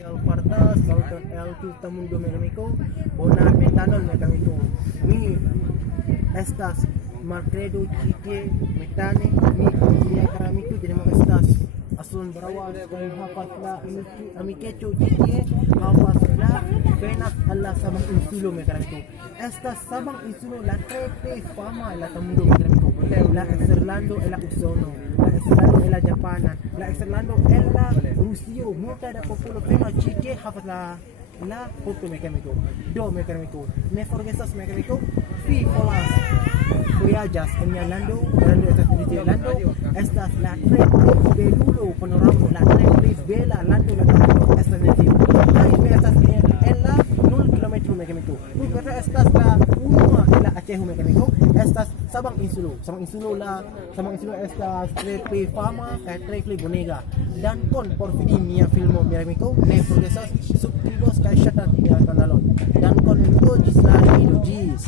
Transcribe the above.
Alfarda, Sultan El Tamundo Mecánico, Bona Metanol Mecánico, Mi estas Marcredo Chite Metane, Mi Kuliah Karamiku, jadi mau estas Asun Barawa, Kau Hafazlah Amikecho Chite, Hafazlah Penas Allah Sabang Insulo Mecánico, estas Sabang Insulo la trepe fama la Tamundo Mecánico, la Exerlando e la Usono, la Exerlando e la Japanan, la Exerlando e la Rusio, muta da popolo fino a Chite, Hafazlah la foto mecánico, do mecánico, ne forgesas mecánico, fi folas, voyajas en Orlando, estas la tres belulo panorama, la tres bela, lando la lando, estas en la 0 kilómetro mecánico, estas la 1 en la Aceh mecánico, estas Sabang Insulo estas tres fama, tres bonega, dan con por mia filmo mecánico, ne forgesas subscribos kay shatan ya kanalon, dan con el gis